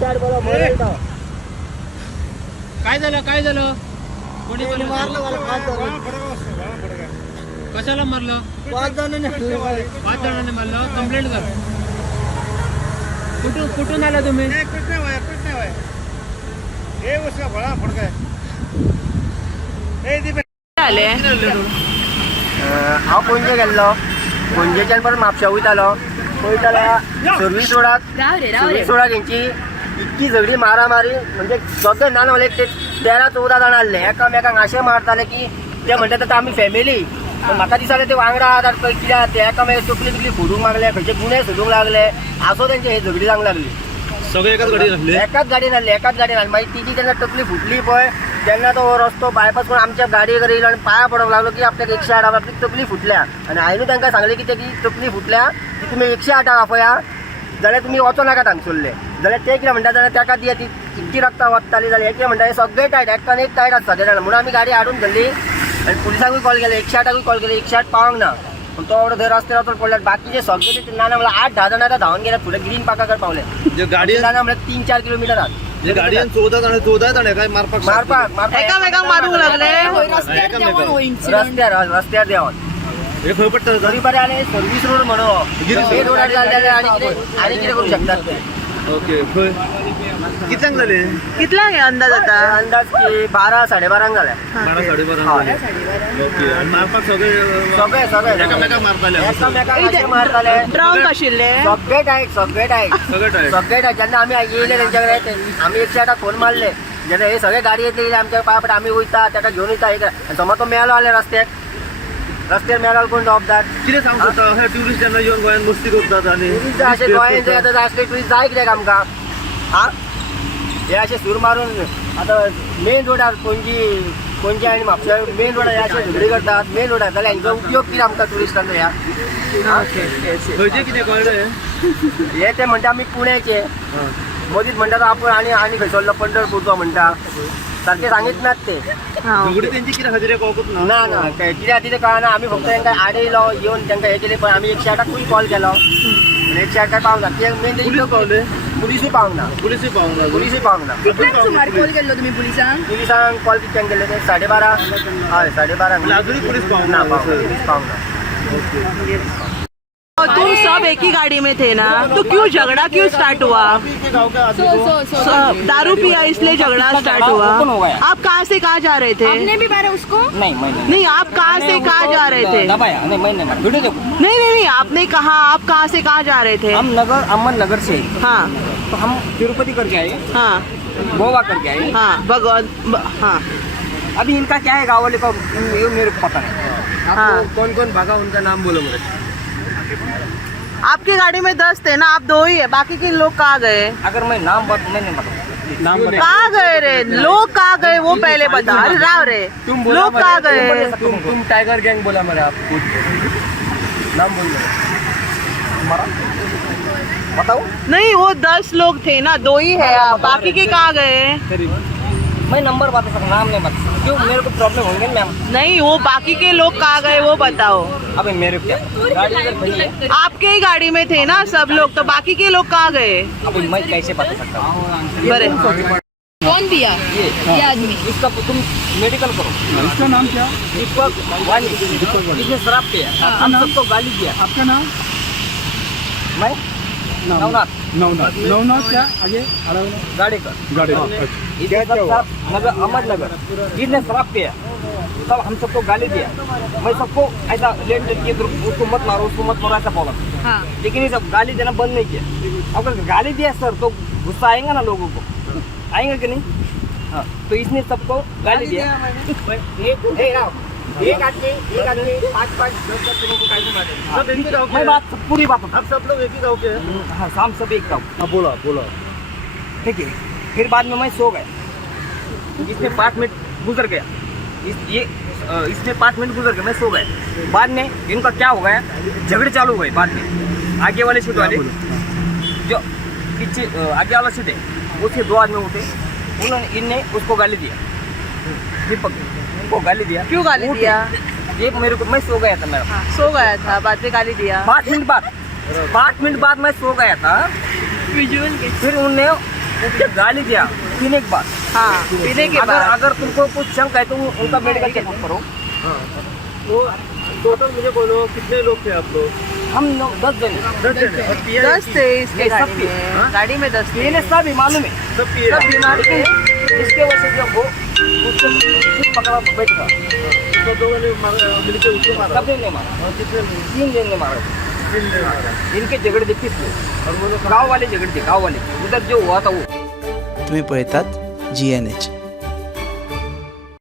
काय झालं काय झालं? कोणी मारलं मला 5 जण. कशाला मारलं? 5 जणांनी हल्ले मला. 5 जणांनी मारलं. कंप्लेंट कर. कुठून आला तुम्ही? आले हांव पणजे गेल्लो. पणजेच्यान परत म्हापशा वयतालो. सर्वीस रोडात हेंची इतकी झगडी मारामारी म्हणजे सगळे नानवले ते 13-14 जाण आसले. एकामेकांक अशें मारताले की ते म्हणटात आतां आमी फॅमिली. पण म्हाका दिसतालें ते वांगडा आतां कित्याक ते एकामेकाक तकली तकली फोडूंक लागले, खंयचे गुन्हे सोदूंक लागले. आसो तेंचे हे झगडी जावंक लागली. सगळे एकाच गाडीन आसले. एकाच गाडीन आसले. मागीर तिची जेन्ना तकली फुटली पळय तेन्ना तो रस्तो बायपास करून आमच्या गाडयेकडे येयलो आनी पांयां पडोंक लागलो की आपल्याक 108 आपली तकली फुटल्या. आनी हांवें तांकां सांगलें की तेची तकली फुटल्या की तुमी 108 आपया जाल्यार तुमी वचो नाका हांगसरले. जाल्यार ते कितें म्हणटा जाल्यार ताका दिया ती इतकी रक्तां वताली जाल्यार हे कितें म्हणटा सगळे टायट एकान एक टायट आसता ते म्हणून आमी गाडी हाडून धरली आनी पुलिसांकूय कॉल केले. 108 कॉल केले. 108 पावंक ना. पण तो थंय रस्त्यार वचून पडल्यात. बाकीचे सगळे ते नाना म्हणल्यार 8-10 जाण आतां धांवन गेल्यात फुडें ग्रीन पार्काकडे पावले. गाडी नाना म्हणल्यार 3-4 किलोमिटर आहात. गाडयेन 14 जाण काय मारपाक एकामेकांक मारूंक लागले. रस्त्यार देंवन हे खंय पडटा? तरी बरें आनी सर्वीस रोड म्हणून मेन रोडार जाल्यार आनी कितें करूं शकतात ते. ओके खंय कितल्यांक जाले? कितल्यांक अंदाज आता? अंदाज की 12-12:30 जाल्या. 12-12:30 ओके. आणि मारपाक सगळे सगळे एकामेकाक मारताले. एकामेकाक अशे मारताले. ड्रंक आशिल्ले. सगळे टायट सगळे टायट. जेन्ना आमी येयले तेंच्या कडेन आमी 108 फोन मारले. जेन्ना हे सगळे गाडी येतले आमच्या पांया पड आमी वयता ताका घेवन वयता. एक समज तो मेलो जाल्यार रस्त्यार मेलो कोण जबाबदार? कितें सांगू सोदता हे ट्युरिस्ट जेन्ना येवन गोंयांत मस्ती करतात आनी अशे गोंयांत जे येता असले ट्युरिस्ट जाय कित्याक आमकां? हे अशे सूर मारून आतां मेन रोडार पणजी आनी म्हापशा मेन रोडार हे अशे झगडी करतात मेन रोडार जाल्यार हांचो उपयोग कितें आमकां ट्युरिस्टांचो ह्या? खंयचे कितें कळ्ळें? हे ते म्हणटा आमी पुण्याचे. मदींच म्हणटा आपूण आनी खंय सरलो पंढरपूरचो म्हणटा. सारखे सांगित नात ते. झगडी तेंची कितें खातीर कळकूच ना. ना कित्याक खातीर कळना. आमी फक्त तांकां आडयलो येवन तांकां हे केलें पण आमी 108 कॉल केलो. 108 पावंक ना. ते मेन पुलीस पावले? पुलिसूय पावंक ना. पुलिसूय पावंक ना. कितल्यांक सुमार कॉल केल्लो तुमी पुलिसांक? पुलिसांक कॉल कितल्यांक केले ते 12:30. हय 12:30. अजूनही पुलिस पावंक ना. ना. पुलिस पावंक ना. तुम सब एक ही गाड़ी में थे ना, तो क्यों झगड़ा क्यों स्टार्ट हुआ? दारू पिया इसलिए झगड़ा स्टार्ट हुआ। आप कहाँ से कहाँ जा रहे थे? आपने भी मारा उसको? नहीं, आप कहाँ से कहाँ जा रहे थे? नहीं, आपने कहा आप कहाँ से कहाँ जा रहे थे? हम अहमद नगर से. हाँ तो हम तिरुपति करके आए. हाँ गोवा करके आए. हाँ भगवान हाँ. अभी इनका क्या है गाँव वाले का ये मेरे को पता नहीं. हाँ. कौन भागा उनका नाम बोलो मुझे. आपकी गाड़ी में 10 थे ना, आप 2 ही है, बाकी के लोग कहाँ गए? अगर मैं मैं नहीं बताऊँ. कहाँ गए रे लोग? कहाँ गए वो पहले बता. अरे राव रे, लोग कहाँ गए? तुम टाइगर गैंग बोला मेरे आपको नाम बोल बताओ. नहीं, वो 10 लोग थे ना, 2 ही है आप, बाकी के कहाँ गए? मैं नंबर बता सकता, नाम नहीं बता सकता. क्यों मेरे को प्रॉब्लम होंगे मैम. नहीं, वो बाकी के लोग कहाँ गए वो बताओ. अबे मेरे क्या गाड़ी इधर खड़ी है. आपके ही गाड़ी में थे ना सब लोग, तो बाकी के लोग कहाँ गए? अभी मैं कैसे बता सकता हूँ. बड़े कौन दिया ये आदमी? इसका तुम मेडिकल करो. इसका नाम क्या? दीपक वानी. इसने शराब पिया. हम सबको गाली दिया. आपका नाम? मैं नवनाथ क्या आगे? गाड़ी का गाड़ी. नगर अहमद नगर. जिसने शराब पिया सब हम सबको गाली दिया. मैं सबको ऐसा लेट किया उसको मत मारो ऐसा बोला. हाँ. लेकिन ये सब गाली देना बंद नहीं किया. अगर गाली दिया सर तो गुस्सा आएगा ना लोगों को. आएंगे कि नहीं? हाँ. तो इसने सबको गाली दिया. एक आदमी 5-5 लोगों को कैसे मारे. सब एक ही गाँव के मैं बात पूरी बात. आप सब लोग एक ही गाँव के हैं. हाँ शाम सब एक गाँव. हाँ बोला. ठीक है. फिर बाद में मैं सो गया. इसमें 5 मिनट गुजर गया. इसमें 5 मिनट गुजर गया. मैं सो गया. बाद में इनका क्या हो गया, झगड़े चालू हुए. बाद में आगे वाले सीट वाले जो पीछे आगे वाला सीट है उसके 2 आदमी उठे. इनने उसको गाली दिया. दीपक को गाली दिया. क्यों गाली दिया? ये मेरे को मैं सो गया था. मेरा हाँ, सो गया था, बाद में गाली दिया. 5 मिनट बाद मैं सो गया था. फिर उन्होंने उनके गाली दिया पीने के बाद। हाँ पीने के अगर बाद अगर तुमको कुछ शंका है तो उनका मेडिकल चेकअप करो। तो टोटल मुझे बोलो कितने लोग थे आप लोग? हम लोग 10 जने 10 जने और पिए 10 थे इसके सब गाड़ी पी- में, गाड़ी में 10 थे। पीने सब ही मालूम है, सब पिए सब बीमार थे। इसके वजह से जो वो उसको सिर्फ पकड़ा बैठ गया, तो दो जने मिलकर उसको मारा। सबने नहीं मारा, और कितने लोग? 3 जन ने मारा। 3 ने मारा। इनके झगड़े देखते थे और वो लोग गाँव वाले झगड़े थे, गाँव वाले उधर जो हुआ था वो। तुम्ही पळतात GNH.